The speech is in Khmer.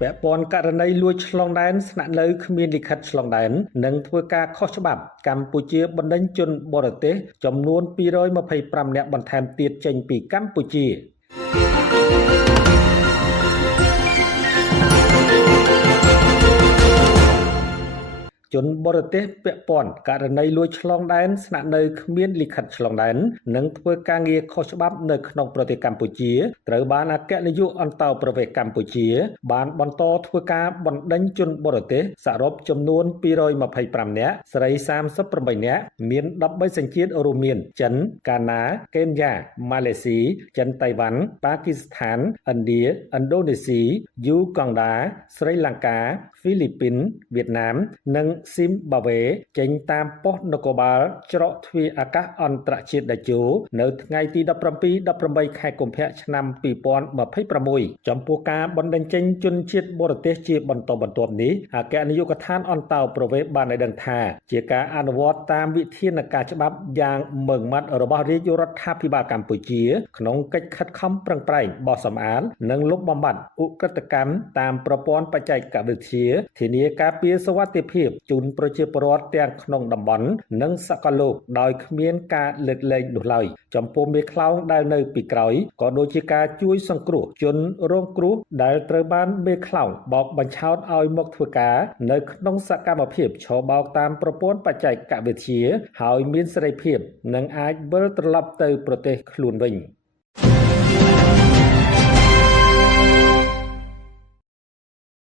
ពាក់ព័ន្ធករណីលួចឆ្លងដែនស្នាក់នៅគ្មានលិខិតឆ្លងដែននិងធ្វើការខុសច្បាប់កម្ពុជាបណ្តេញជនបរទេសចំនួន225នាក់បន្ថែមទៀតចេញពីកម្ពុជាជនបរទេសពាក់ព័ន្ធករណីលួចឆ្លងដែនស្នាក់នៅគ្មានលិខិតឆ្លងដែននិងធ្វើការងារខុសច្បាប់នៅក្នុងប្រទេសកម្ពុជាត្រូវបានអគ្គនាយកអន្តរប្រវេសន៍កម្ពុជាបានបន្តធ្វើការបណ្តេញជនបរទេសសរុបចំនួន225នាក់ស្រី38នាក់មាន13សញ្ជាតិរួមមានចិនកាណាកេនយ៉ាម៉ាឡេស៊ីចិនតៃវ៉ាន់ប៉ាគីស្ថានឥណ្ឌាឥណ្ឌូនេស៊ីយូកុងដាស្រីលង្កាហ្វីលីពីនវៀតណាមនិងស៊ីមបាវេចេញតាមប៉ុស្តិ៍នគរបាលច្រកទ្វារអាកាសអន្តរជាតិដេជោនៅថ្ងៃទី17-18 ខែកុម្ភៈឆ្នាំ2026ចំពោះការបណ្តេញចេញជនជាតិបរទេសជាបន្តបន្ទាប់នេះអគ្គនាយកដ្ឋានអន្តរប្រវេសន៍បានឲ្យដឹងថាជាការអនុវត្តតាមវិធានការច្បាប់យ៉ាងម៉ឺងម៉ាត់របស់រាជរដ្ឋាភិបាលកម្ពុជាក្នុងកិច្ចខិតខំប្រឹងប្រែងបោះសម្អាតនិងលុបបំបាត់ឧក្រិដ្ឋកម្មតាមប្រព័ន្ធបច្ចេកវិទ្យាធានាការពារសុវត្ថិភាពជូនប្រជាពលរដ្ឋទាំងក្នុងតំបន់និងសកលលោកដោយគ្មានការលើកលែងនោះឡើយចំពោះមេខ្លោងដែលនៅពីក្រោយក៏ដូចជាការជួយសង្គ្រោះជនរងគ្រោះដែលត្រូវបានមេខ្លោងបោកបញ្ឆោតឲ្យមកធ្វើការនៅក្នុងសកម្មភាពឆបោកតាមប្រព័ន្ធបច្ចេកវិទ្យាហើយមានសេរីភាពនិងអាចវិលត្រឡប់ទៅប្រទេសខ្លួនវិញ